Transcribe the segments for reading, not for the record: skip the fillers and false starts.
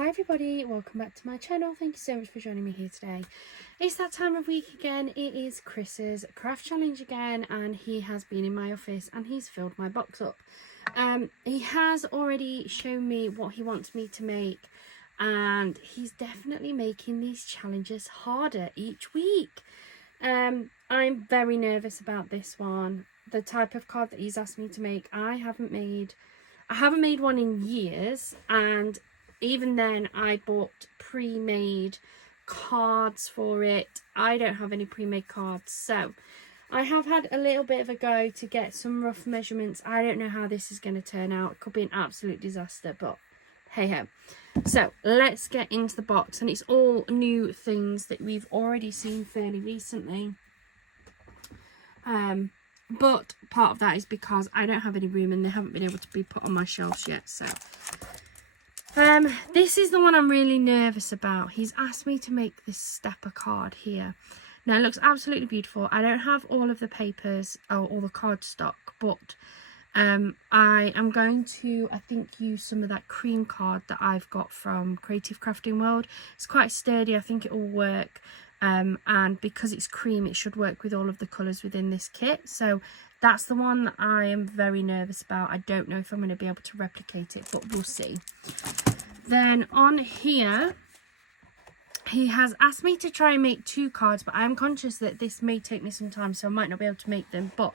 Hi everybody, welcome back to my channel. Thank you so much for joining me here today. It's that time of week again. It is Chris's craft challenge again, and he has been in my office and he's filled my box up. He has already shown me what he wants me to make, and he's definitely making these challenges harder each week. I'm very nervous about this one. The type of card that he's asked me to make, I haven't made one in years, and even then I bought pre-made cards for it. I don't have any pre-made cards, so I have had a little bit of a go to get some rough measurements. I don't know how this is going to turn out. It could be an absolute disaster, but hey ho. So let's get into the box, and it's all new things that we've already seen fairly recently. But part of that is because I don't have any room and they haven't been able to be put on my shelves yet. So this is the one I'm really nervous about. He's asked me to make this stepper card here. Now it looks absolutely beautiful. I don't have all of the papers or all the card stock, but I am going to, I think, use some of that cream card that I've got from Creative Crafting World. It's quite sturdy. I think it will work. And because it's cream, it should work with all of the colours within this kit. So that's the one that I am very nervous about. I don't know if I'm going to be able to replicate it, but we'll see. Then on here, he has asked me to try and make 2 cards, but I am conscious that this may take me some time, so I might not be able to make them. But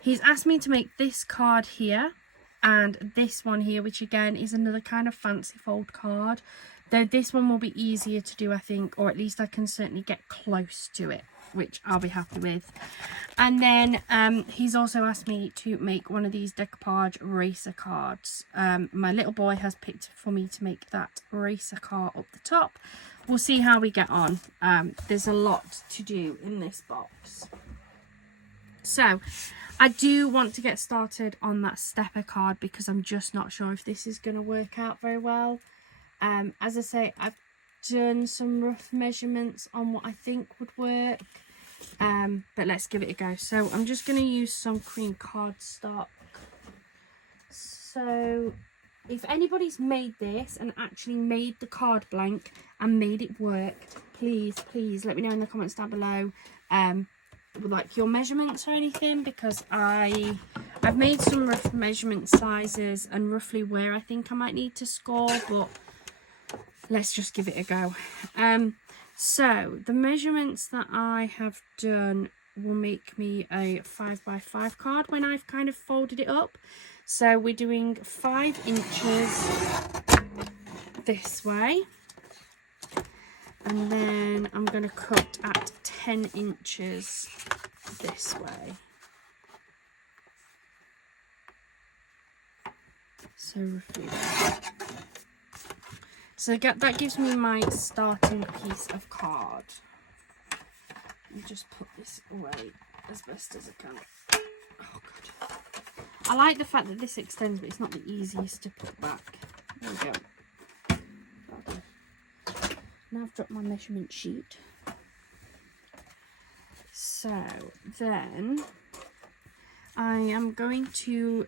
he's asked me to make this card here and this one here, which again is another kind of fancy fold card. Though this one will be easier to do, I think, or at least I can certainly get close to it, which I'll be happy with. And then he's also asked me to make one of these decoupage racer cards. My little boy has picked for me to make that racer car up the top. We'll see how we get on. There's a lot to do in this box. So I do want to get started on that stepper card because I'm just not sure if this is going to work out very well. As I say, I've done some rough measurements on what I think would work, but let's give it a go. So I'm just going to use some cream cardstock. So if anybody's made this and actually made the card blank and made it work, please let me know in the comments down below, like your measurements or anything, because I've made some rough measurement sizes and roughly where I think I might need to score, but let's just give it a go. So the measurements that I have done will make me a 5x5 card when I've kind of folded it up. So we're doing 5 inches this way, and then I'm going to cut at 10 inches this way. So roughly there. So that gives me my starting piece of card. Let me just put this away as best as I can. Oh god. I like the fact that this extends, but it's not the easiest to put back. There we go. Okay. Now I've dropped my measurement sheet. So then I am going to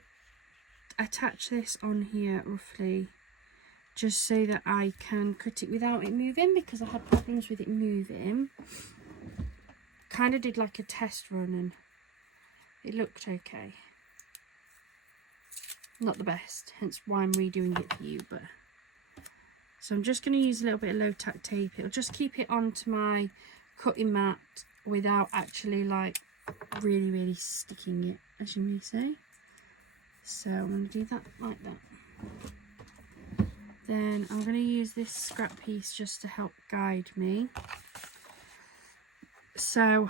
attach this on here roughly, just so that I can cut it without it moving, because I had problems with it moving. Kind of did like a test run and it looked okay. Not the best, hence why I'm redoing it for you. But so I'm just going to use a little bit of low tack tape. It'll just keep it onto my cutting mat without actually like really sticking it, as you may say. So I'm going to do that like that. Then I'm going to use this scrap piece just to help guide me. So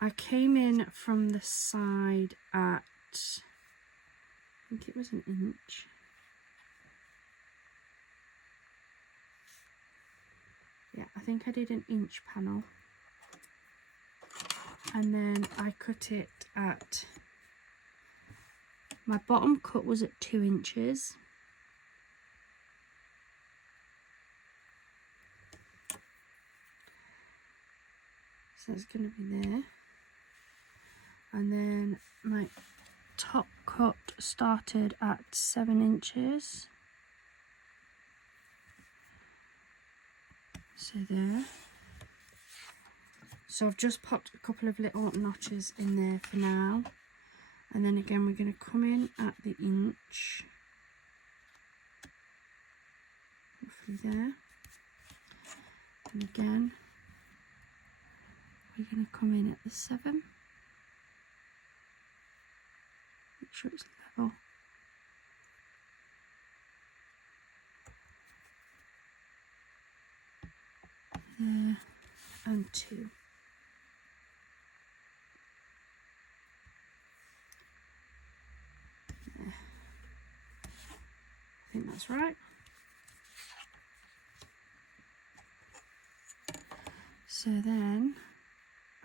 I came in from the side at, I think it was an inch. Yeah, I think I did an inch panel. And then I cut it at, my bottom cut was at 2 inches. So it's going to be there, and then my top cut started at 7 inches, So there. So I've just popped a couple of little notches in there for now. And then again, we're going to come in at the inch. Roughly there. And again, we're going to come in at the 7. Make sure it's level. There, and 2. There. I think that's right. So then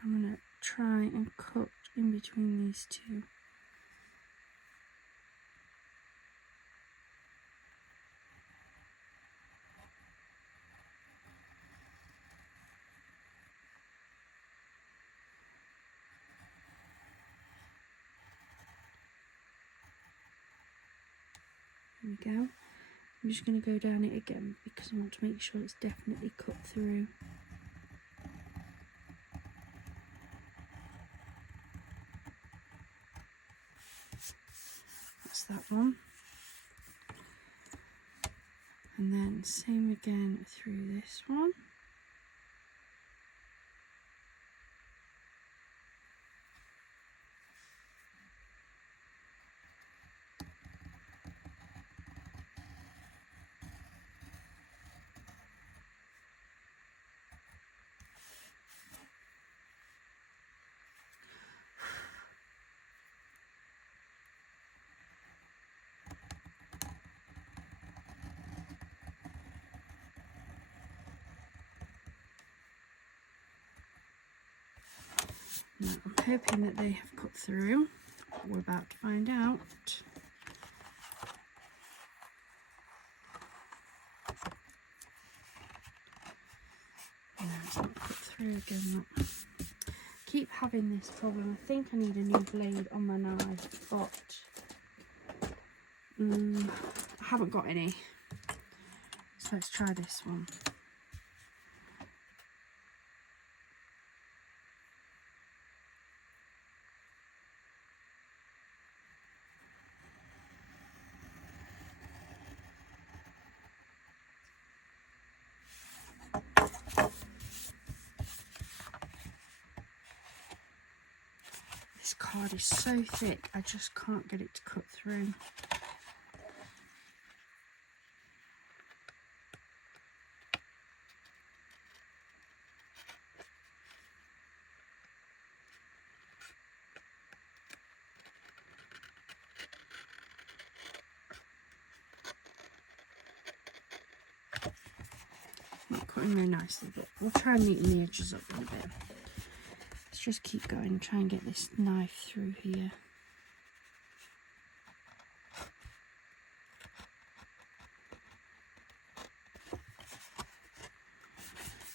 I'm going to try and cut in between these two. There we go. I'm just going to go down it again because I want to make sure it's definitely cut through. That's that one. And then same again through this one. Now, I'm hoping that they have cut through. We're about to find out. No, it's not cut through again. Look. Keep having this problem. I think I need a new blade on my knife, but I haven't got any. So let's try this one. This card is so thick, I just can't get it to cut through. Not cutting very nicely, but we'll try and neaten the edges up a little bit. Let's just keep going, try and get this knife through here.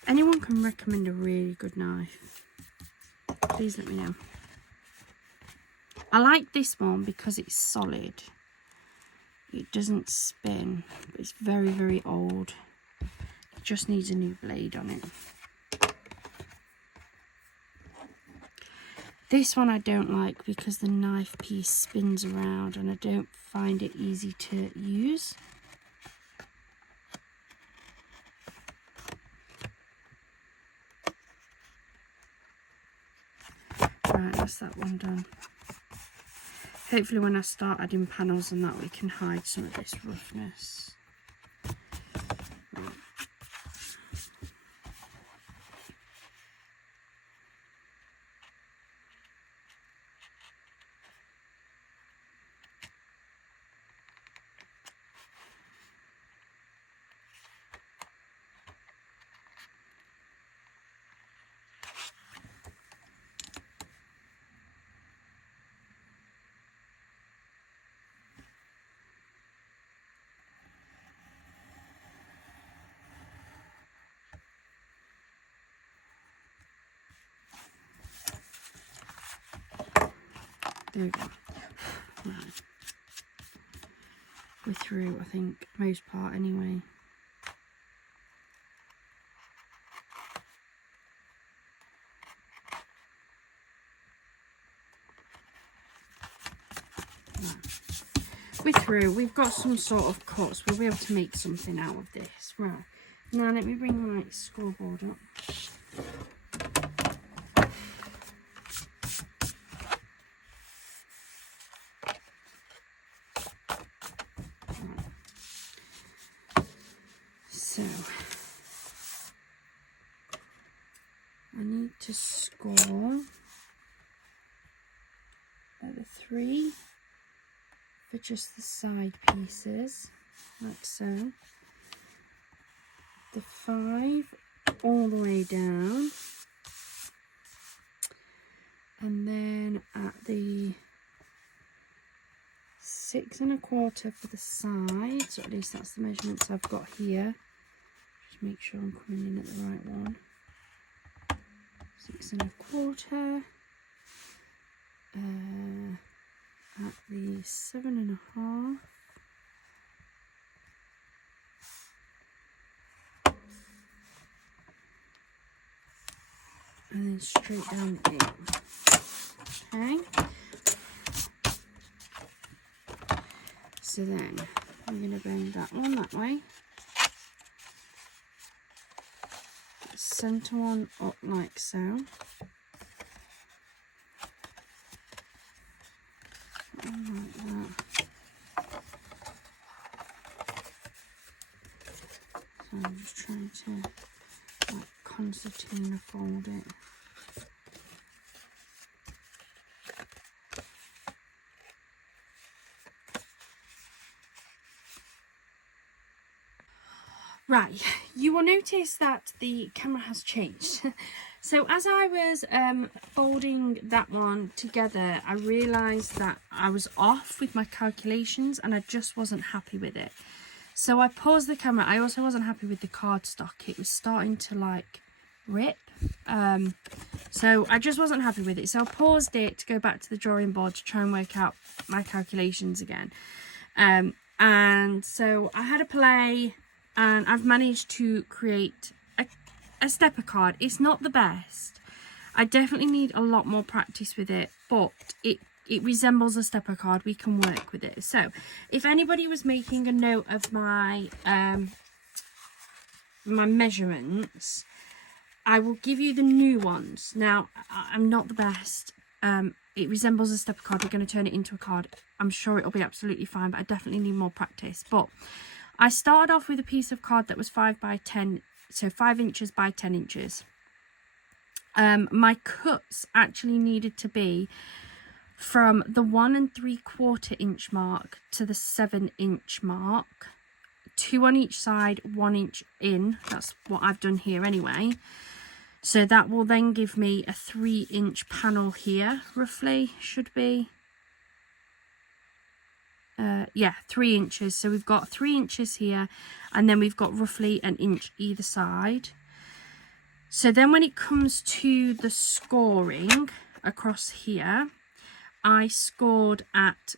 Anyone can recommend a really good knife, please let me know. I like this one because it's solid. It doesn't spin, but it's very, very old. It just needs a new blade on it. This one I don't like because the knife piece spins around and I don't find it easy to use. Right, that's that one done. Hopefully when I start adding panels and that, we can hide some of this roughness. Right. There we go. Right. We're through, I think, most part anyway. we're through. We've got some sort of cuts. We'll be able to make something out of this. Right. Now let me bring my scoreboard up. So I need to score at the 3 for just the side pieces, like so. The 5 all the way down, and then at the 6 1/4 for the sides, or at least that's the measurements I've got here. Just make sure I'm coming in at the right one. 6 1/4. At the 7 1/2. And then straight down the 8. Okay. So then I'm going to bring that one that way. Centre one up like so. Like that. So I'm just trying to like concertina fold it. Right, you will notice that the camera has changed. So as I was folding that one together, I realised that I was off with my calculations and I just wasn't happy with it. So I paused the camera. I also wasn't happy with the cardstock. It was starting to like rip. So I just wasn't happy with it. So I paused it to go back to the drawing board to try and work out my calculations again. And so I had a play. And I've managed to create a stepper card. It's not the best. I definitely need a lot more practice with it, but it resembles a stepper card. We can work with it. So if anybody was making a note of my my measurements, I will give you the new ones. Now, I'm not the best. It resembles a stepper card. We're going to turn it into a card. I'm sure it'll be absolutely fine, but I definitely need more practice. But I started off with a piece of card that was 5 by 10, so 5 inches by 10 inches. My cuts actually needed to be from the 1 3/4 inch mark to the 7 inch mark, 2 on each side, 1 inch in. That's what I've done here anyway. So that will then give me a 3 inch panel here, roughly, should be. Yeah, 3 inches. So we've got 3 inches here, and then we've got roughly an inch either side. So then when it comes to the scoring across here, I scored at,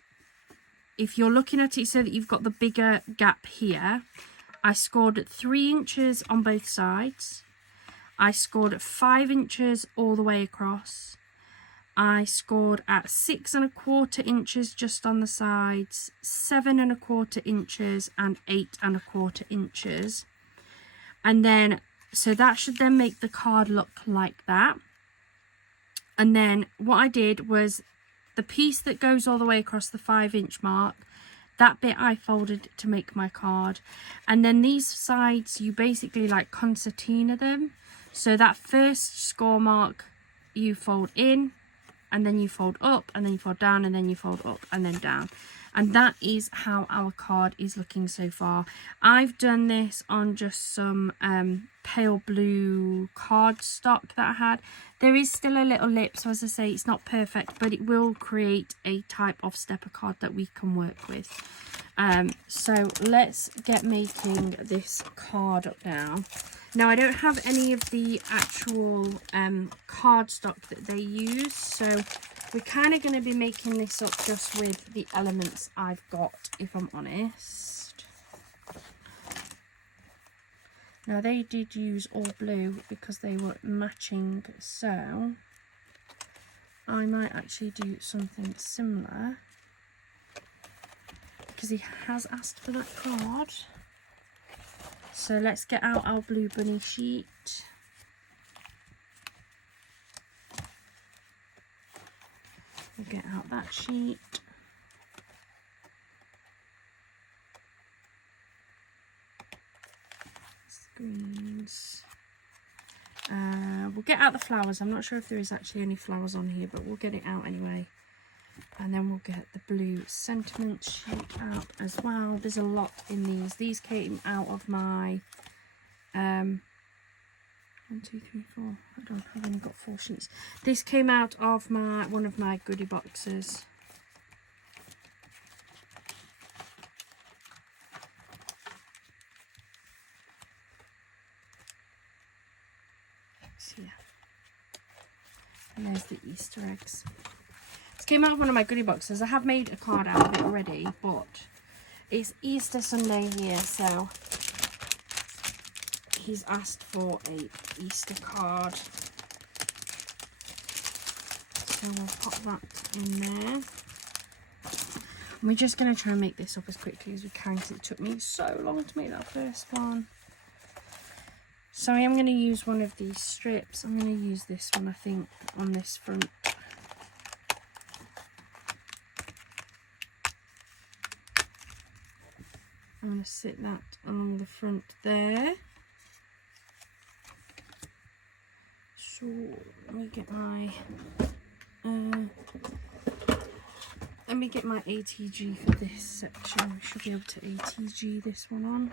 if you're looking at it so that you've got the bigger gap here, I scored at 3 inches on both sides. I scored at 5 inches all the way across. I scored at 6 1/4 inches just on the sides, 7 1/4 inches, and 8 1/4 inches. And then, so that should then make the card look like that. And then what I did was the piece that goes all the way across the 5 inch mark, that bit I folded to make my card. And then these sides, you basically like concertina them. So that first score mark, you fold in, and then you fold up, and then you fold down, and then you fold up and then down. And that is how our card is looking so far. I've done this on just some pale blue cardstock that I had. There is still a little lip, so as I say, it's not perfect, but it will create a type of stepper card that we can work with. So let's get making this card up now. Now, I don't have any of the actual cardstock that they use, so we're kind of going to be making this up just with the elements I've got, if I'm honest. Now, they did use all blue because they were matching, so I might actually do something similar. because he has asked for that card. So let's get out our blue bunny sheet. We'll get out that sheet. Greens. We'll get out the flowers. I'm not sure if there is actually any flowers on here, but we'll get it out anyway. And then we'll get the blue sentiment sheet out as well. There's a lot in these. These came out of my 1, 2, 3, 4. I've only got 4 sheets. This came out of one of my goodie boxes. So yeah. And there's the Easter eggs. This came out of one of my goodie boxes. I have made a card out of it already, but it's Easter Sunday here, so he's asked for a Easter card. So we'll pop that in there. And we're just going to try and make this up as quickly as we can because it took me so long to make that first one. So I am going to use one of these strips. I'm going to use this one, I think, on this front. I'm going to sit that along the front there. So let me get my ATG for this section. We should be able to ATG this one on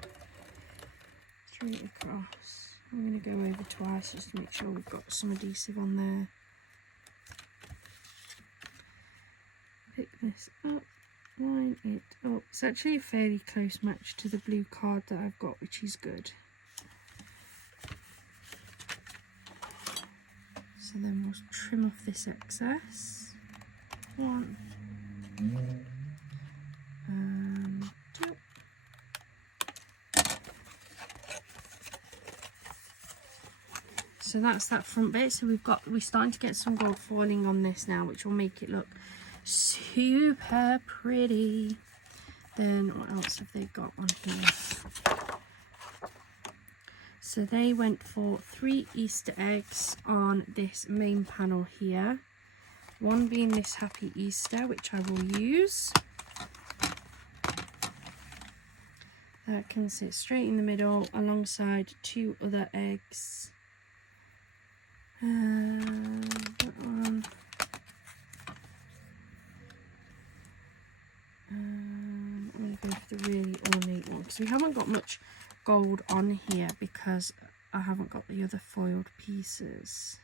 straight across. I'm going to go over twice just to make sure we've got some adhesive on there. Pick this up, line it up. It's actually a fairly close match to the blue card that I've got, which is good. So then we'll trim off this excess. 1 and 2. So that's that front bit. So we're starting to get some gold foiling on this now, which will make it look super pretty. Then what else have they got on here? So they went for 3 Easter eggs on this main panel here. One being this Happy Easter, which I will use. That can sit straight in the middle alongside 2 other eggs. That one. I'm going to go for the really ornate one because we haven't got much gold on here because I haven't got the other foiled pieces.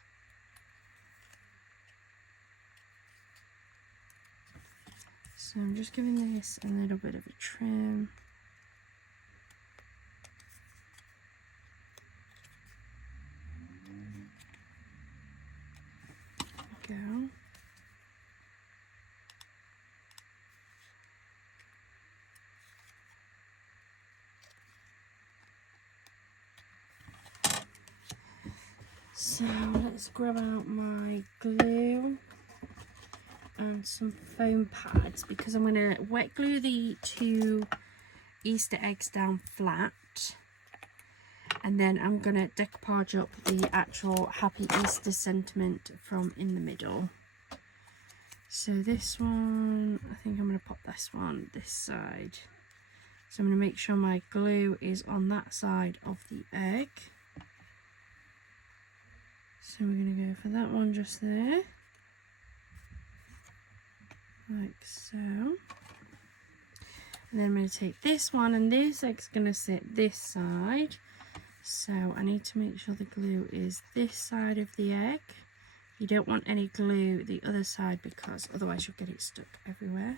So I'm just giving this a little bit of a trim. There we go. So let's grab out my glue and some foam pads because I'm going to wet glue the 2 Easter eggs down flat, and then I'm going to decoupage up the actual Happy Easter sentiment from in the middle. So this one, I think I'm going to pop this one this side. So I'm going to make sure my glue is on that side of the egg. So we're going to go for that one just there, like so. And then I'm going to take this one, and this egg's going to sit this side. So I need to make sure the glue is this side of the egg. You don't want any glue the other side because otherwise you'll get it stuck everywhere.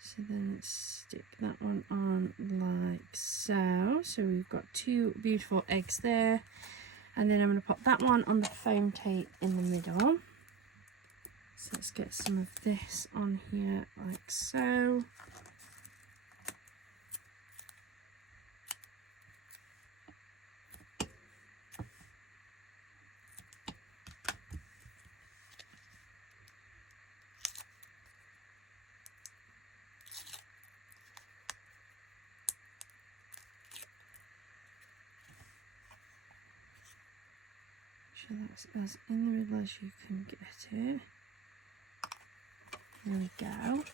So then let's stick that one on like so. So we've got 2 beautiful eggs there. And then I'm going to pop that one on the foam tape in the middle. So let's get some of this on here like so. sure that's as in the middle as you can get it. There we go.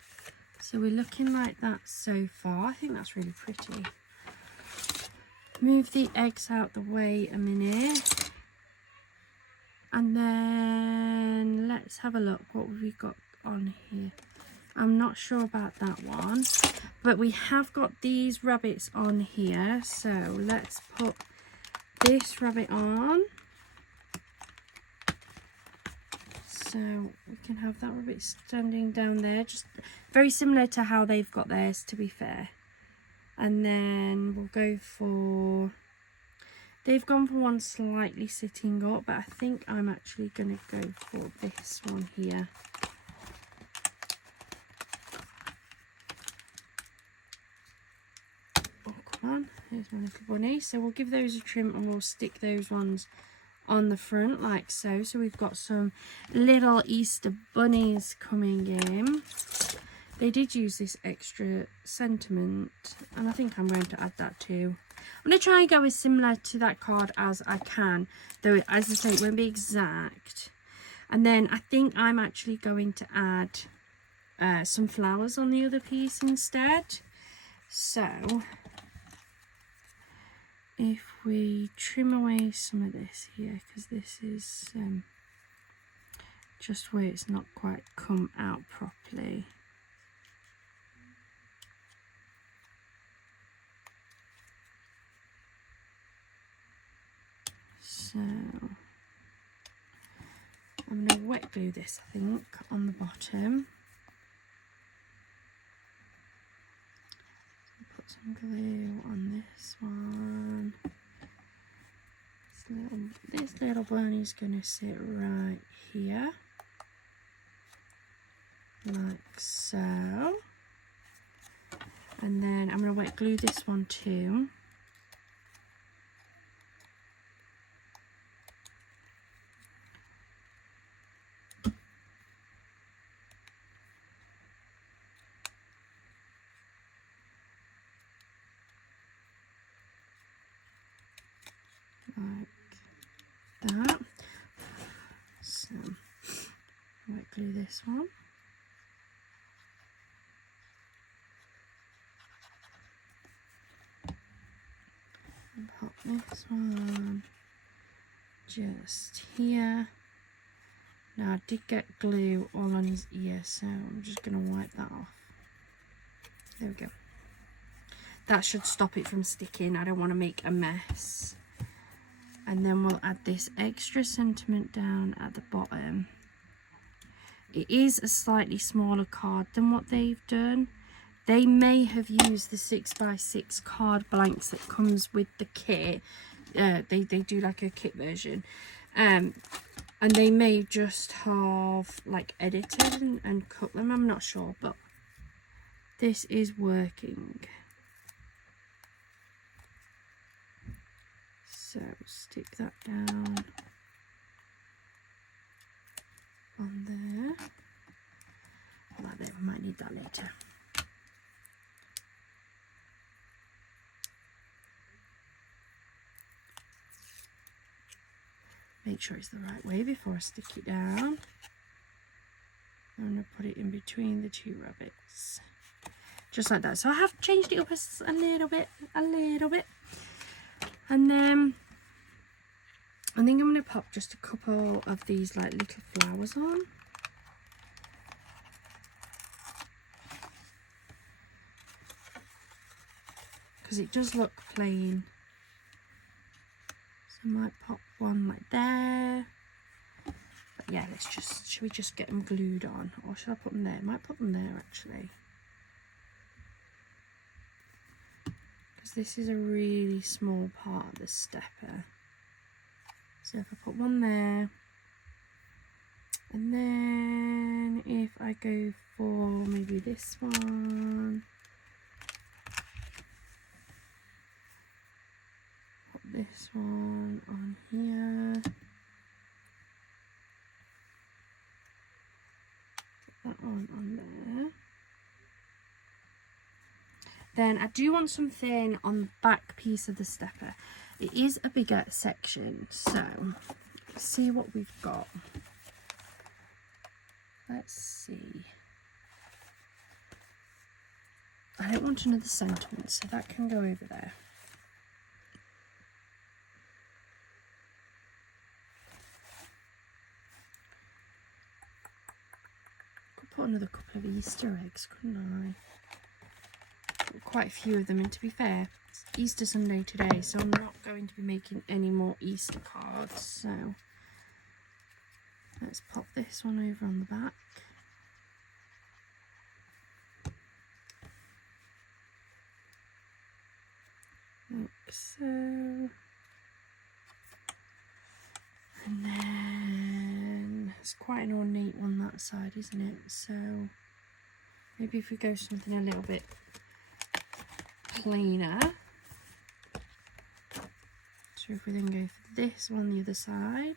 So we're looking like that so far. I think that's really pretty. Move the eggs out the way a minute. And then let's have a look. What have we got on here? I'm not sure about that one. But we have got these rabbits on here. So let's put this rabbit on. So we can have that rabbit standing down there. Just very similar to how they've got theirs, to be fair. And then we'll go for... They've gone for one slightly sitting up, but I think I'm actually going to go for this one here. Oh, come on. Here's my little bunny. So we'll give those a trim and we'll stick those ones on the front like so. So we've got some little Easter bunnies coming in. They did use this extra sentiment, and I think I'm going to add that too. I'm going to try and go as similar to that card as I can, though as I say, it won't be exact. And then I think I'm actually going to add some flowers on the other piece instead. So if we trim away some of this here, because this is just where it's not quite come out properly. So I'm going to wet glue this, I think, on the bottom. Put some glue on this one. This little bunny's going to sit right here, like so. And then I'm going to wet glue this one too. Like that. So wet glue this one. And pop this one just here. Now I did get glue all on his ear, so I'm just going to wipe that off. There we go. That should stop it from sticking. I don't want to make a mess. And then we'll add this extra sentiment down at the bottom. It is a slightly smaller card than what they've done. They may have used the 6x6 card blanks that comes with the kit. They do like a kit version. And they may just have like edited and cut them. I'm not sure, but this is working. So stick that down on there. Like that, we might need that later. Make sure it's the right way before I stick it down. I'm going to put it in between the two rabbits. Just like that. So I have changed it up a little bit. And then I think I'm going to pop just a couple of these like little flowers on. Because it does look plain. So I might pop one like there. But yeah, should we just get them glued on? Or should I put them there? I might put them there actually. Because this is a really small part of the stepper. So if I put one there, and then if I go for maybe this one, put this one on here, put that one on there. Then I do want something on the back piece of the stepper. It is a bigger section, so see what we've got. Let's see. I don't want another sentiment, so that can go over there. Could put another couple of Easter eggs, couldn't I? Put quite a few of them in, to be fair. It's Easter Sunday today, so I'm not going to be making any more Easter cards, so let's pop this one over on the back. Like so. And then it's quite an ornate one that side, isn't it? So maybe if we go something a little bit plainer. So if we then go for this one the other side.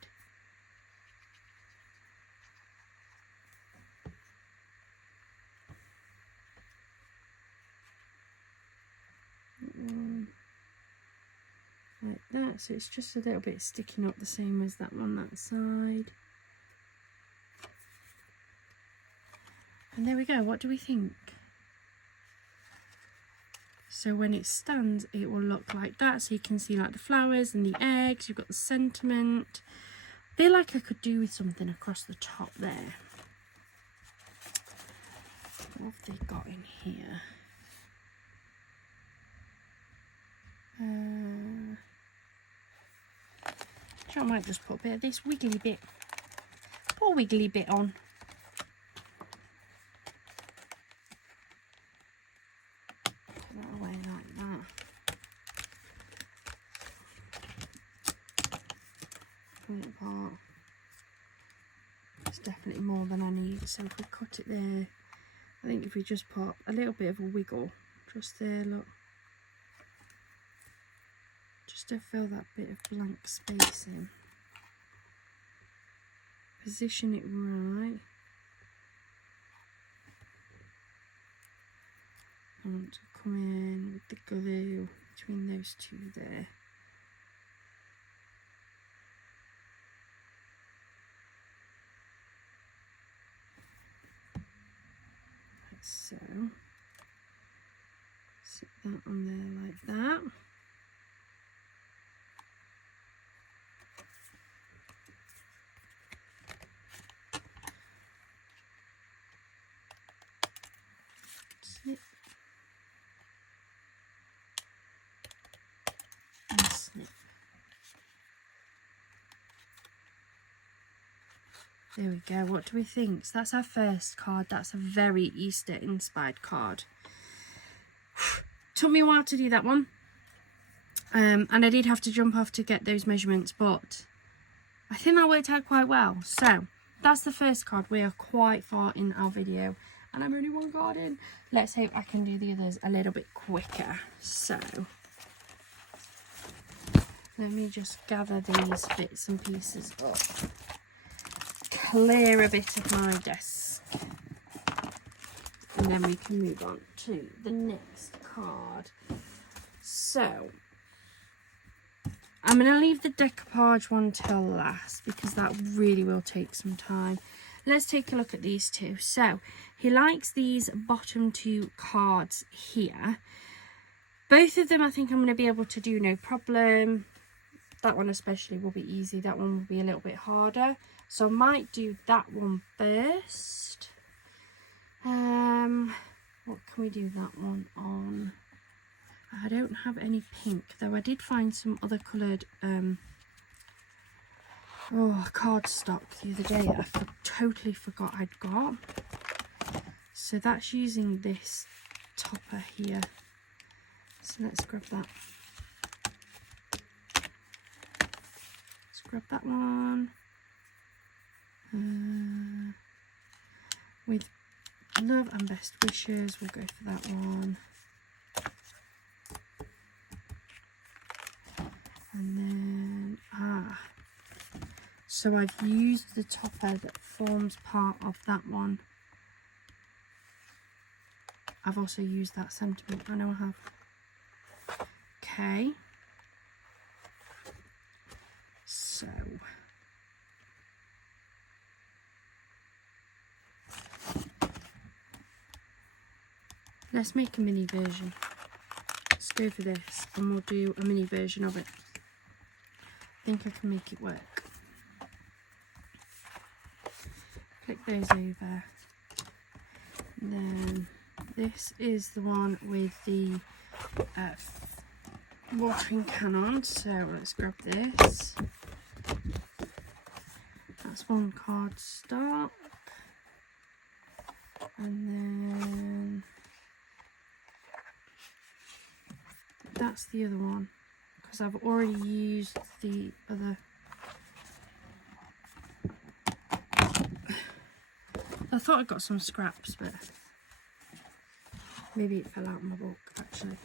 Like that, so it's just a little bit sticking up the same as that one that side. And there we go. What do we think? So when it stands, it will look like that. So you can see like the flowers and the eggs. You've got the sentiment. I feel like I could do with something across the top there. What have they got in here? I might just put a bit of this wiggly bit. Put a wiggly bit on. Put that away like that. Pull it apart. It's definitely more than I need. So if we cut it there, I think if we just put a little bit of a wiggle just there, look. Just to fill that bit of blank space in. Position it right. I want to come in with the glue between those two there. Like so. Sit that on there like that. Snip and snip. There we go. What do we think? So that's our first card. That's a very Easter inspired card. Took me a while to do that one. And I did have to jump off to get those measurements, but I think that worked out quite well. So that's the first card. We are quite far in our video and I'm only one card in. Let's hope I can do the others a little bit quicker. So let me just gather these bits and pieces up. Clear a bit of my desk. And then we can move on to the next card. So I'm going to leave the decoupage one till last because that really will take some time. Let's take a look at these two. So he likes these bottom two cards here. Both of them I think I'm going to be able to do no problem. That one especially will be easy. That one will be a little bit harder. So I might do that one first. What can we do that one on? I don't have any pink, though I did find some other coloured cardstock the other day I totally forgot I'd got. So that's using this topper here. So let's grab that. Let's grab that one. With love and best wishes, we'll go for that one. And then, so I've used the topper that forms part of that one. I've also used that sentiment, I know I have. Okay. So, Let's make a mini version. Let's go for this and we'll do a mini version of it. I think I can make it work. Click those over. And then this is the one with the watering can on, so let's grab this. That's one card stock. And then that's the other one, because I've already used the other. I thought I got some scraps, but maybe it fell out of my book actually.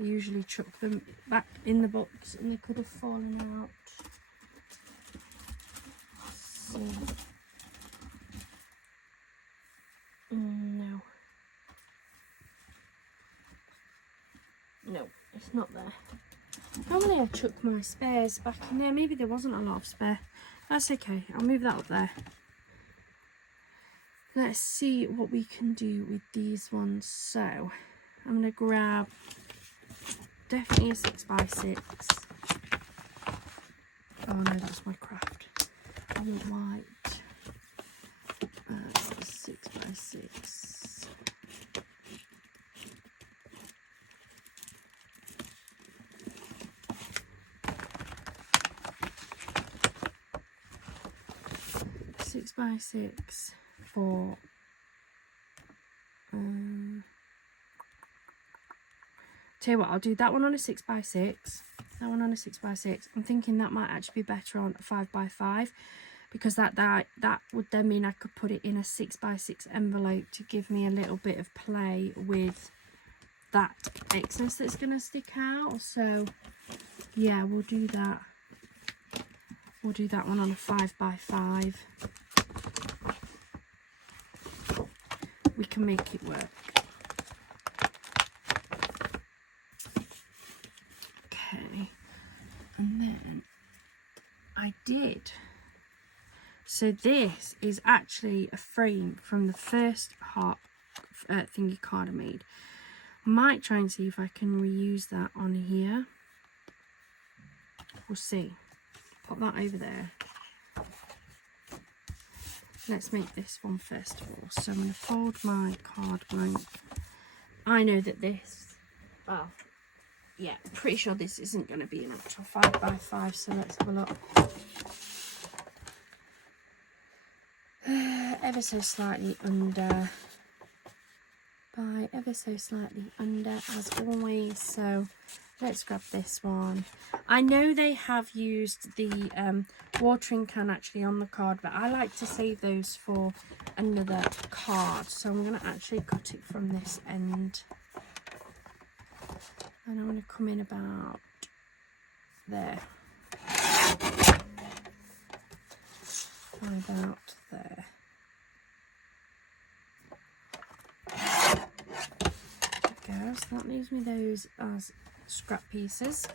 I usually chuck them back in the box and they could have fallen out. So, no. No, it's not there. Normally I chuck my spares back in there. Maybe there wasn't a lot of spare. That's okay. I'll move that up there. Let's see what we can do with these ones. So I'm going to grab definitely a 6x6. Oh no, that's my craft. I want white. 6x6. Six by six for tell you what, I'll do that one on a 6x6, that one on a 6x6. I'm thinking that might actually be better on a 5x5, because that would then mean I could put it in a 6x6 envelope to give me a little bit of play with that excess that's going to stick out. So yeah, we'll do that. We'll do that one on a 5x5. We can make it work. Okay, and then I did. So this is actually a frame from the first heart thingy card I made. Might try and see if I can reuse that on here. We'll see. Pop that over there. Let's make this one first of all. So I'm going to fold my card blank. I know that this, well, yeah, I'm pretty sure this isn't going to be an actual 5x5, so let's have a look. Ever so slightly under, by ever so slightly under as always. So let's grab this one. I know they have used the watering can actually on the card, but I like to save those for another card. So I'm going to actually cut it from this end. And I'm going to come in about there. About there. There we go. So that leaves me those as scrap pieces.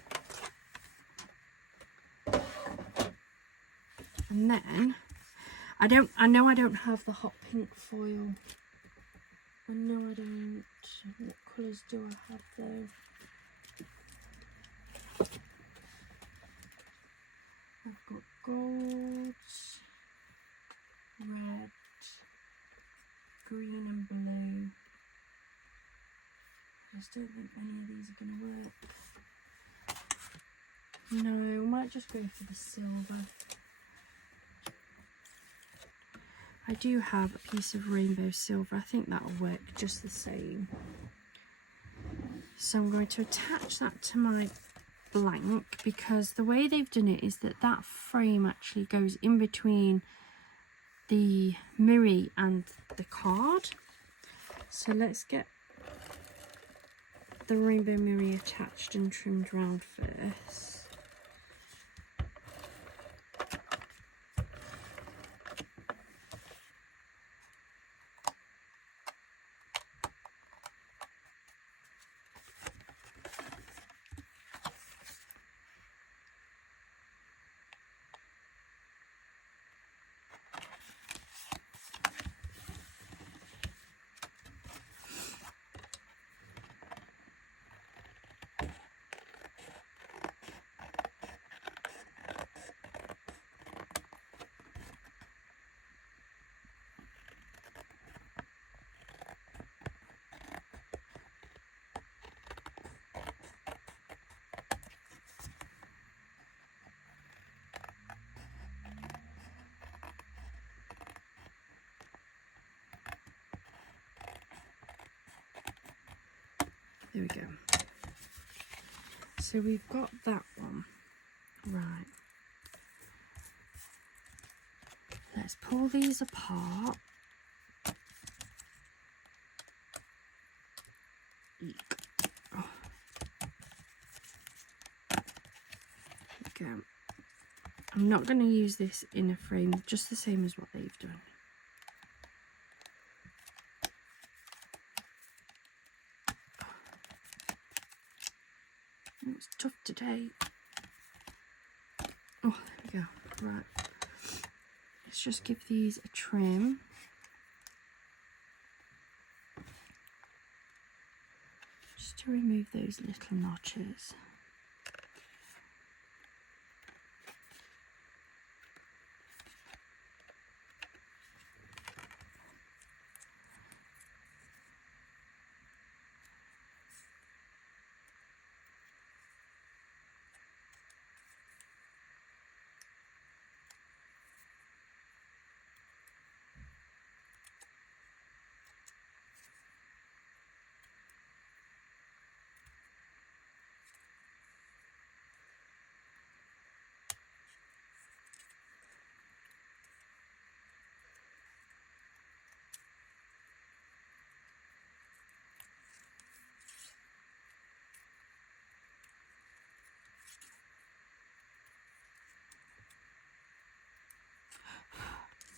And then I know I don't have the hot pink foil. I know I don't. What colours do I have though? I've got gold, red, green and blue. I just don't think any of these are going to work. No, I might just go for the silver. I do have a piece of rainbow silver. I think that'll work just the same. So I'm going to attach that to my blank, because the way they've done it is that that frame actually goes in between the mirror and the card. So let's get the rainbow mirror attached and trimmed round first. There we go. So we've got that one. Right. Let's pull these apart. Eek. Oh. There we go. I'm not going to use this inner frame, just the same as what they've done. Oh, it's tough today. Oh, there we go. Right. Let's just give these a trim. Just to remove those little notches.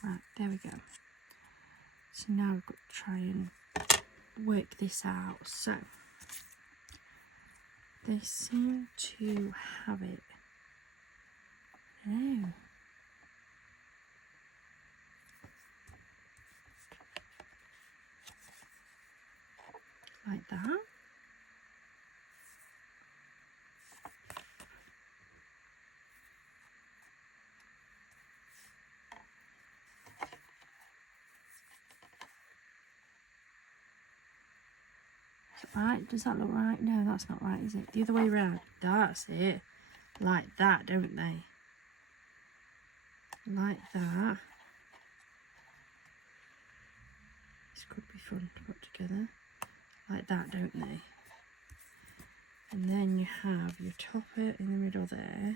Right, there we go. So now we've got to try and work this out. So they seem to have it. Oh. Like that. Right, does that look right? No, that's not right, is it? The other way around. That's it. Like that, don't they? Like that. This could be fun to put together. Like that, don't they? And then you have your topper in the middle there.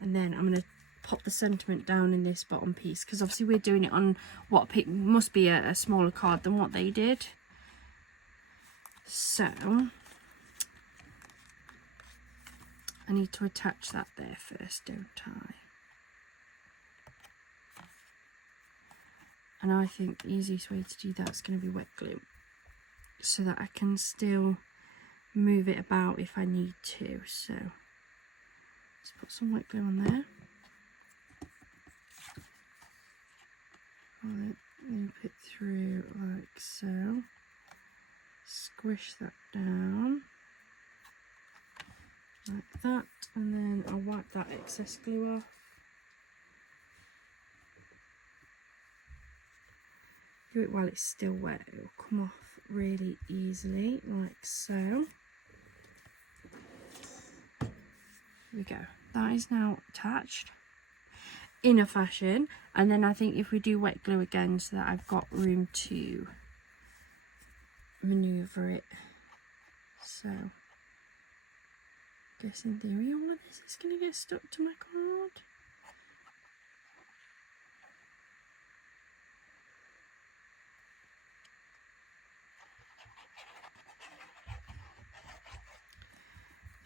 And then I'm going to pop the sentiment down in this bottom piece, because obviously we're doing it on what must be a smaller card than what they did. So I need to attach that there first, don't I? And I think the easiest way to do that is going to be wet glue, so that I can still move it about if I need to. So let's put some wet glue on there. Loop it through like so. Squish that down like that, and then I'll wipe that excess glue off. Do it while it's still wet, it will come off really easily, like so. Here we go. That is now attached in a fashion, and then I think if we do wet glue again, so that I've got room to maneuver it. So I guess in theory all of this is going to get stuck to my card.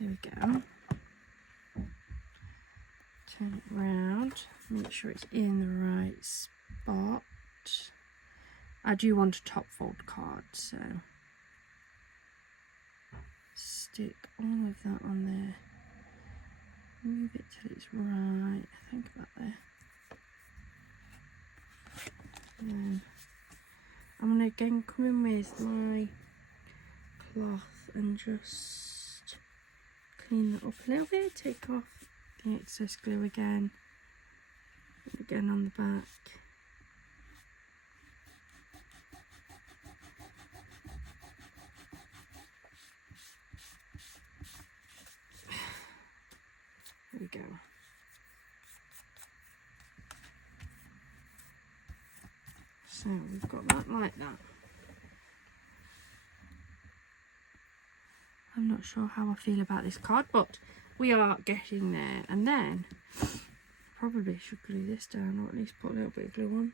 There we go. Turn it round, make sure it's in the right spot. I do want a top fold card, so stick all of that on there. Move it till it's right. I think about there. And then I'm going to again come in with my cloth and just clean that up a little bit. Take off the excess glue again. Again on the back. There we go. So we've got that like that. I'm not sure how I feel about this card, but we are getting there. And then probably should glue this down, or at least put a little bit of glue on.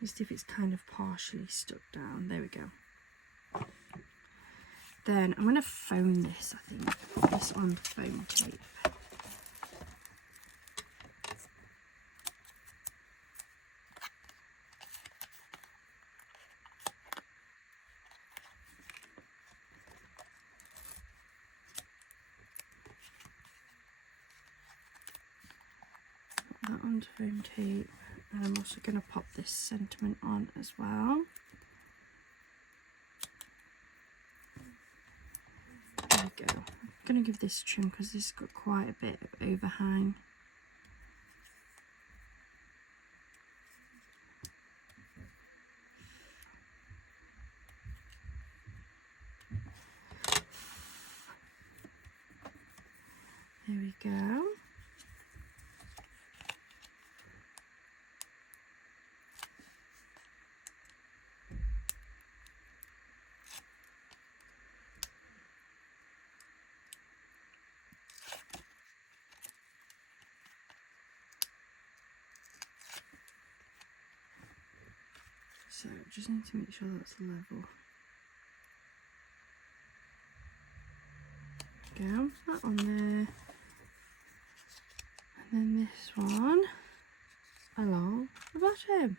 Just if it's kind of partially stuck down. There we go. Then I'm going to foam this, I think. Put this on foam tape. Put that onto foam tape. And I'm also going to pop this sentiment on as well. There we go. I'm going to give this a trim because this has got quite a bit of overhang. There we go. So just need to make sure that's level. There we go, that on there. And then this one along the bottom.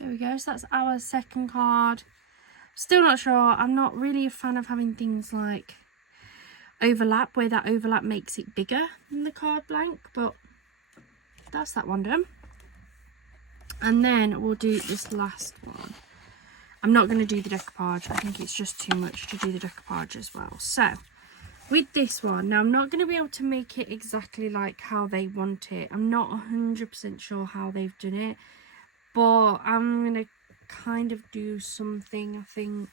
There we go, so that's our second card. Still not sure, I'm not really a fan of having things like overlap, where that overlap makes it bigger than the card blank, but that's that one done. And then we'll do this last one. I'm not going to do the decoupage, I think it's just too much to do the decoupage as well. So with this one, now I'm not going to be able to make it exactly like how they want it. I'm not 100% sure how they've done it, but I'm going to kind of do something, I think.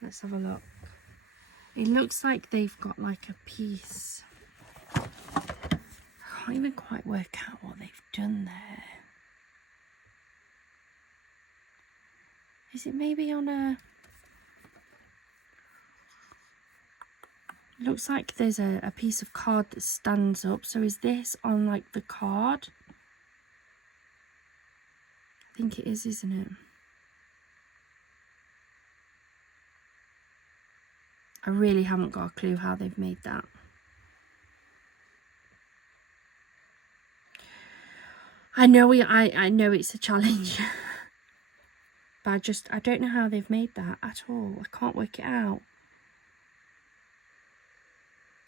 Let's have a look. It looks like they've got like a piece. I can't even quite work out what they've done there. Is it maybe on a... Looks like there's a piece of card that stands up. So is this on like the card? I think it is, isn't it? I really haven't got a clue how they've made that. I know it's a challenge. But I don't know how they've made that at all. I can't work it out.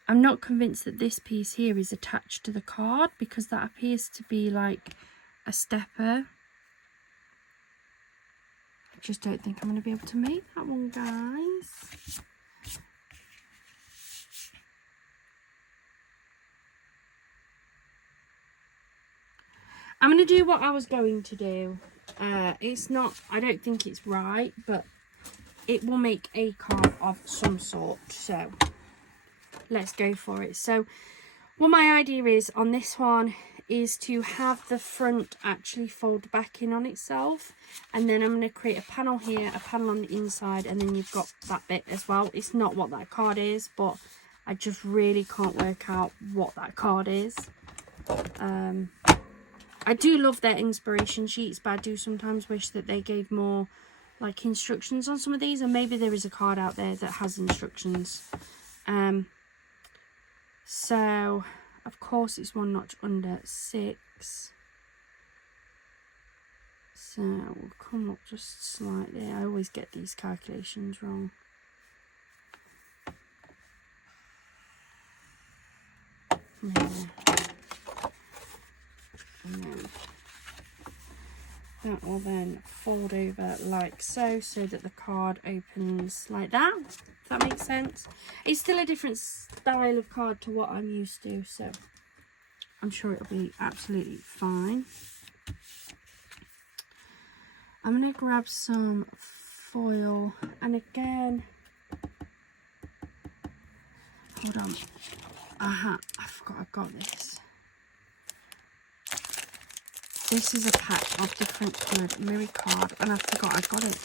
I'm not convinced that this piece here is attached to the card, because that appears to be like a stepper. I just don't think I'm going to be able to make that one, guys. I'm going to do what I was going to do. It's not, I don't think it's right, but it will make a card of some sort. So let's go for it. So what my idea is on this one is to have the front actually fold back in on itself, and then I'm going to create a panel here, a panel on the inside, and then you've got that bit as well. It's not what that card is, but I just really can't work out what that card is. I do love their inspiration sheets, but I do sometimes wish that they gave more like instructions on some of these, and maybe there is a card out there that has instructions. So of course it's one notch under 6, so we'll come up just slightly. I always get these calculations wrong. Yeah. And then that will then fold over like so, so that the card opens like that. Does that make sense? It's still a different style of card to what I'm used to, so I'm sure it'll be absolutely fine. I'm going to grab some foil, and again, hold on, I forgot I got this. This is a pack of different coloured mirror card, and I forgot I got it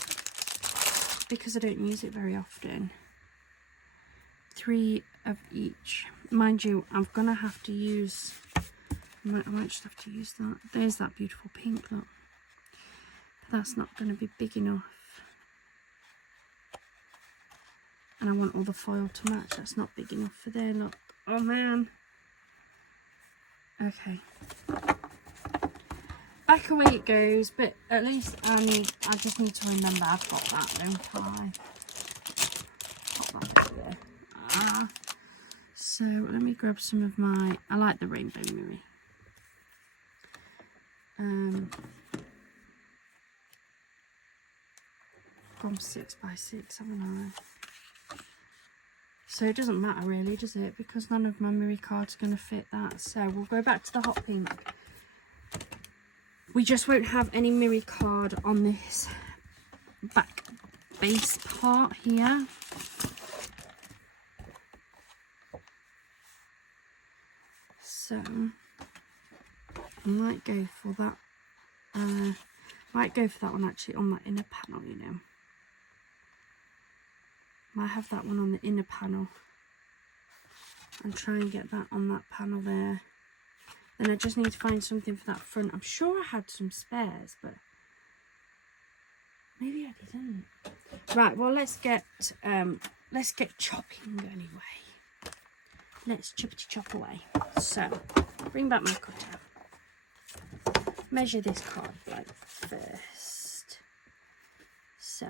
because I don't use it very often. 3 of each. Mind you, I'm gonna have to use, I might just have to use that. There's that beautiful pink, look. But that's not gonna be big enough. And I want all the foil to match. That's not big enough for there, look. Oh man. Okay. Back away it goes, but at least I just need to remember I've got that, don't I? Got that over there. So let me grab some of my, I like the rainbow mirror. From 6x6, haven't I? So it doesn't matter really, does it? Because none of my mirror cards are going to fit that. So we'll go back to the hot pink. We just won't have any mirror card on this back base part here. So I might go for that. Might go for that one actually on that inner panel, you know. Might have that one on the inner panel and try and get that on that panel there. Then I just need to find something for that front. I'm sure I had some spares, but maybe I didn't. Right, well let's get chopping anyway. Let's chippity chop away. So bring back my cutter. Measure this card blank first. So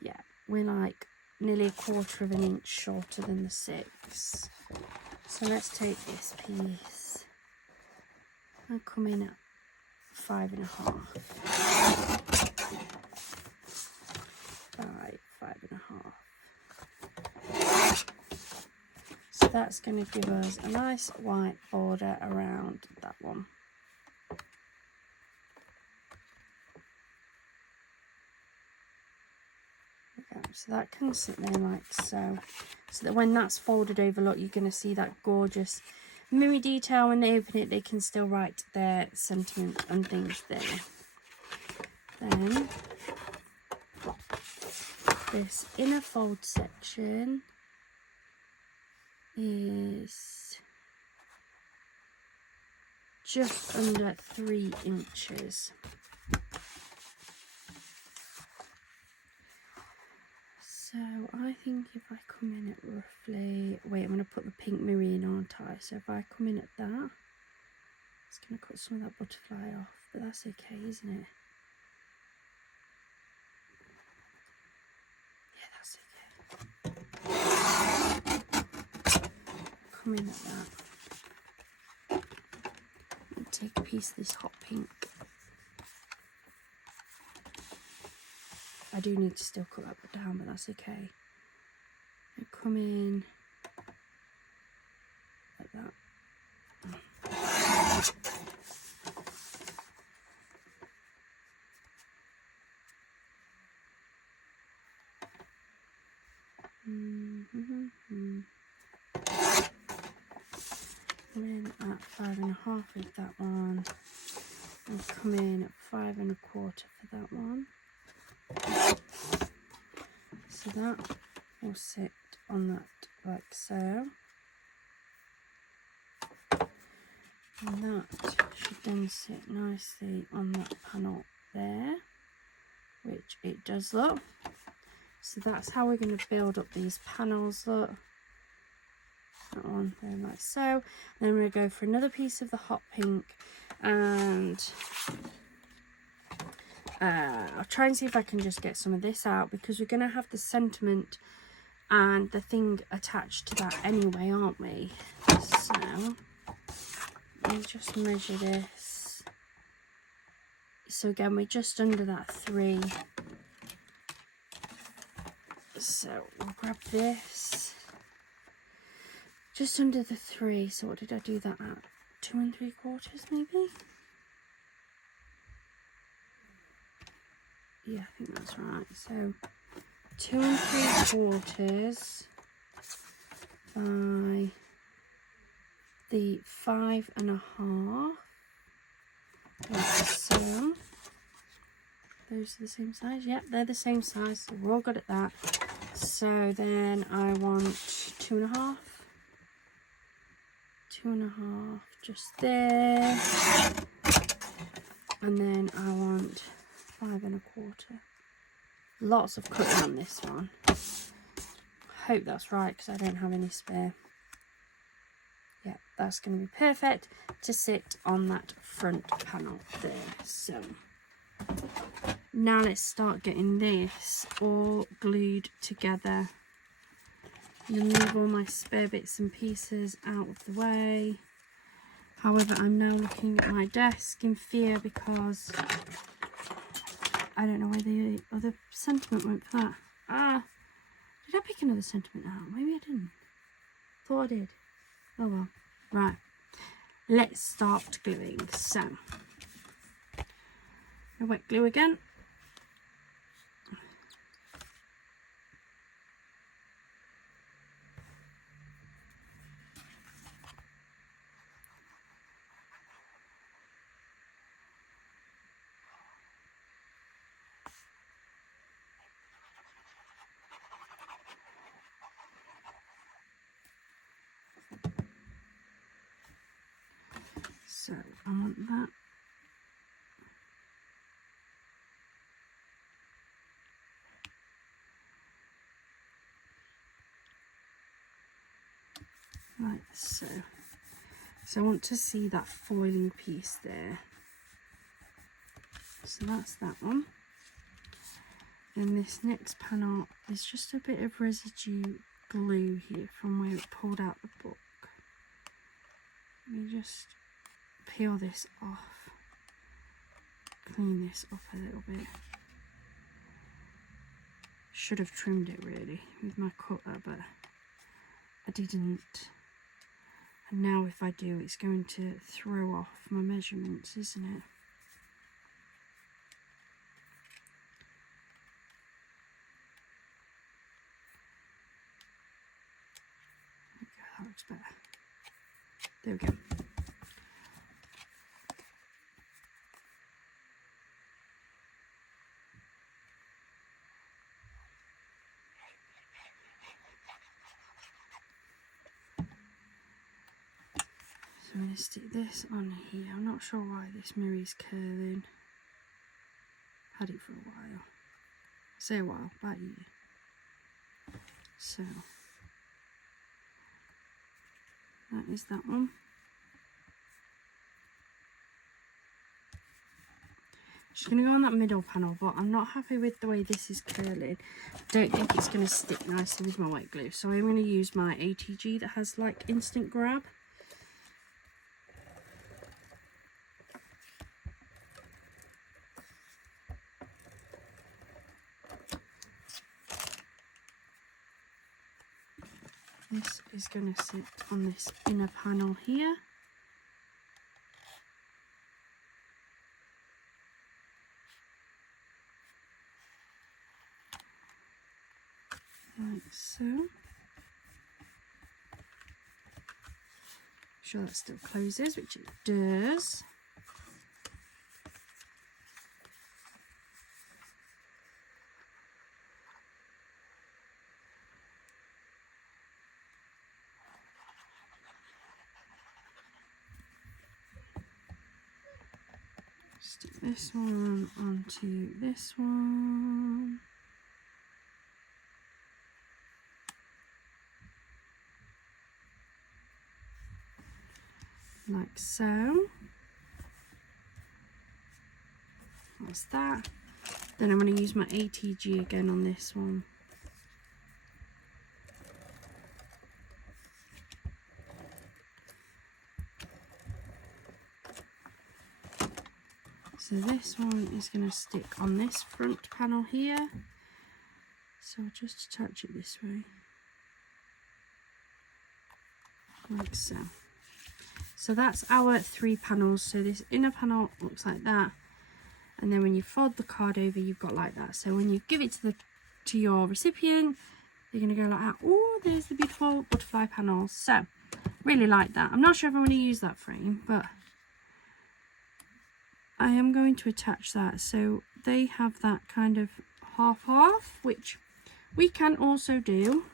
yeah, we're like nearly 1/4 of an inch shorter than the 6. So let's take this piece and come in at 5.5. 5.5. So that's going to give us a nice white border around that one. So that can sit there like so. So that when that's folded over, look, you're going to see that gorgeous mirror detail. When they open it, they can still write their sentiment and things there. Then this inner fold section is just under 3 inches. So I think if I come in at roughly, wait, I'm going to put the pink mirror in, aren't I? So if I come in at that, it's going to cut some of that butterfly off, but that's okay, isn't it? Yeah, that's okay. Come in at that. And take a piece of this hot pink. I do need to still cut that bit down, but that's okay. And come in like that. Come in at 5.5 with that one, and come in at 5.25 for that one. So that will sit on that like so, and that should then sit nicely on that panel there, which it does, look. So that's how we're going to build up these panels, look. That one there like so. Then we're going to go for another piece of the hot pink, and I'll try and see if I can just get some of this out, because we're going to have the sentiment and the thing attached to that anyway, aren't we? So let me just measure this. So again, we're just under that 3. So we'll grab this. Just under the 3. So what did I do that at? 2 3/4 maybe? Yeah, I think that's right. So 2 3/4 by the 5 1/2, like so. Those are the same size. Yep, they're the same size, so we're all good at that. So then I want 2 1/2, 2 1/2 just there, and then I want 5 1/4. Lots of cutting on this one. Hope that's right because I don't have any spare. Yeah, that's going to be perfect to sit on that front panel there. So now let's start getting this all glued together. I'll move all my spare bits and pieces out of the way. However, I'm now looking at my desk in fear because I don't know where the other sentiment went for that. Did I pick another sentiment out? Maybe I didn't. Thought I did. Oh well. Right. Let's start gluing. So, I wet glue again. So, I want that. Like so. So I want to see that foiling piece there. So that's that one. Then this next panel is just a bit of residue glue here from where it pulled out the book. Let me just peel this off, clean this up a little bit. Should have trimmed it really with my cutter, but I didn't. And now if I do, it's going to throw off my measurements, isn't it? Okay, that looks better. There we go. So I'm going to stick this on here. I'm not sure why this mirror is curling. Had it for a while. Say a while, about a year. So that is that one. Just going to go on that middle panel, but I'm not happy with the way this is curling. I don't think it's going to stick nicely with my white glue. So I'm going to use my ATG that has like instant grab. This is going to sit on this inner panel here. Like so. Sure that still closes, which it does. Stick this one onto this one. Like so. That's that. Then I'm going to use my ATG again on this one. So this one is going to stick on this front panel here. So I'll just attach it this way. Like so. So that's our 3 panels. So this inner panel looks like that. And then when you fold the card over, you've got like that. So when you give it to your recipient, you're going to go like that. Oh, there's the beautiful butterfly panels. So really like that. I'm not sure if I want to use that frame, but I am going to attach that. So they have that kind of half, which we can also do.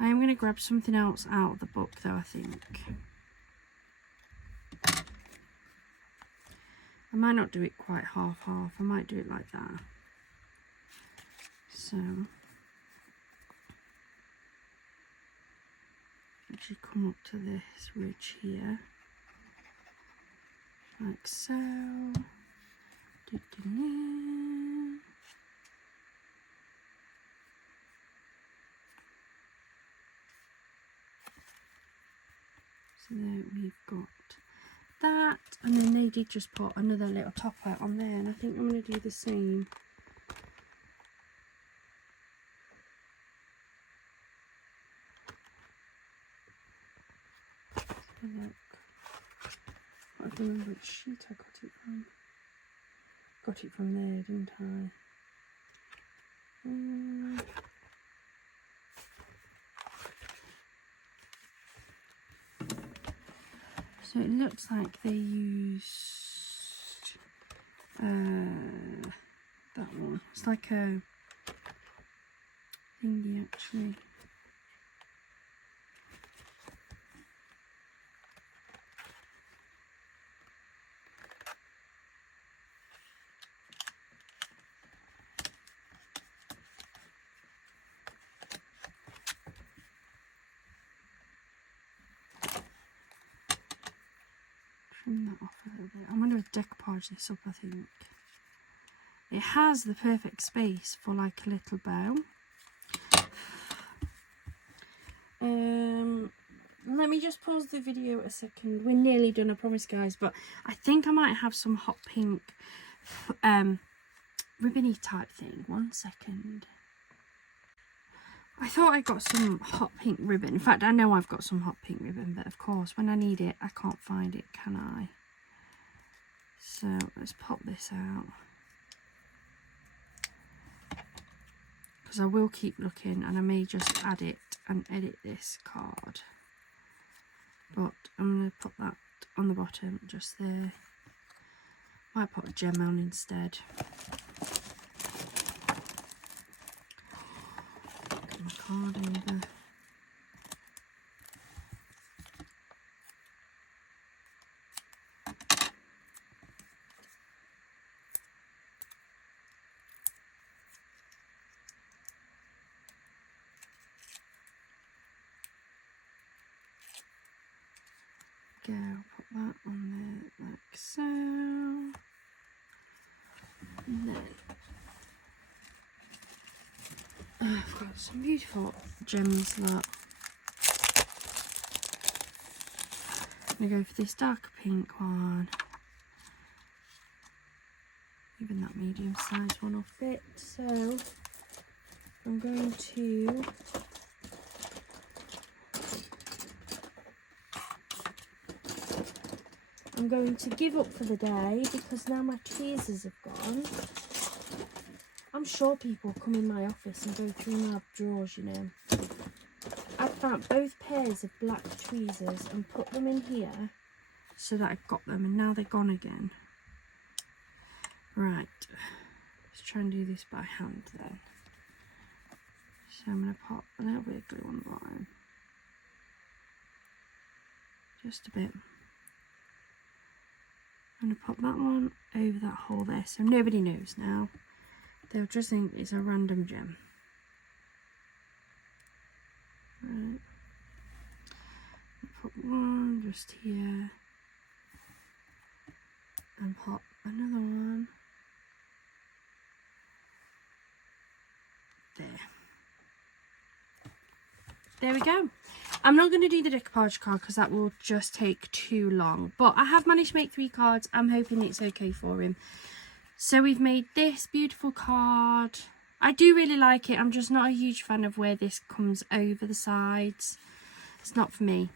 I am going to grab something else out of the book though, I think. I might not do it quite half. I might do it like that. So actually come up to this ridge here, like so. So there we've got that, and then they did just put another little topper on there, and I think I'm going to do the same. Look, I don't remember which sheet I got it from. Got it from there, didn't I? So it looks like they used that one. It's like a thingy actually. Trim that off a little bit. I'm going to decoupage this up, I think. It has the perfect space for like a little bow. Let me just pause the video a second. We're nearly done, I promise guys, but I think I might have some hot pink ribbony type thing. 1 second. I thought I got some hot pink ribbon. In fact, I know I've got some hot pink ribbon, but of course when I need it I can't find it, can I? So let's pop this out, because I will keep looking and I may just add it and edit this card. But I'm going to put that on the bottom just there. Might put a gem on instead. Get my card over. Go, put that on there like so. And then I've got some beautiful gems that I'm going to go for this dark pink one. Even that medium sized one will fit. So I'm going to give up for the day, because now my tweezers have gone. I'm sure people come in my office and go through my drawers, you know. I've found both pairs of black tweezers and put them in here so that I've got them, and now they're gone again. Right, let's try and do this by hand then. So I'm going to pop a little bit of glue on the bottom. Just a bit. I'm going to pop that one over that hole there, so nobody knows now. They'll just think it's a random gem. Right. Put one just here. And pop another one there. There we go. I'm not going to do the decoupage card because that will just take too long. But I have managed to make 3 cards. I'm hoping it's okay for him. So we've made this beautiful card. I do really like it. I'm just not a huge fan of where this comes over the sides. It's not for me.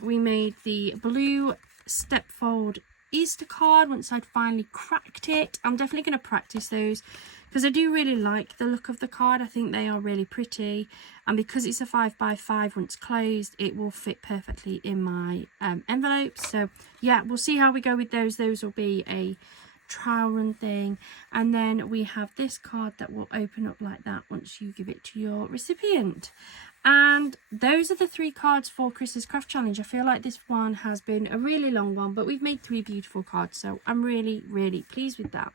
We made the blue step fold Easter card once I'd finally cracked it. I'm definitely going to practice those because I do really like the look of the card. I think they are really pretty, and because it's a 5x5, once closed it will fit perfectly in my envelope. So yeah, we'll see how we go with those. Those will be a trial run thing, and then we have this card that will open up like that once you give it to your recipient. And those are the 3 cards for Chris's Craft Challenge. I feel like this one has been a really long one, but we've made 3 beautiful cards, so I'm really, really pleased with that.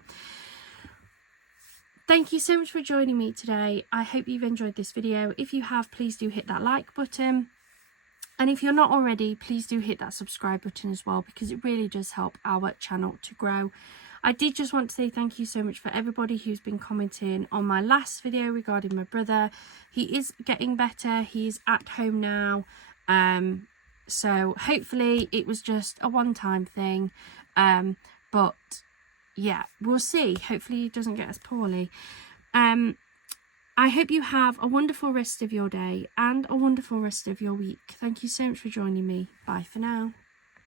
Thank you so much for joining me today. I hope you've enjoyed this video. If you have, please do hit that like button. And if you're not already, please do hit that subscribe button as well, because it really does help our channel to grow. I did just want to say thank you so much for everybody who's been commenting on my last video regarding my brother. He is getting better. He's at home now. So hopefully it was just a one-time thing. But yeah, we'll see. Hopefully he doesn't get as poorly. I hope you have a wonderful rest of your day and a wonderful rest of your week. Thank you so much for joining me. Bye for now.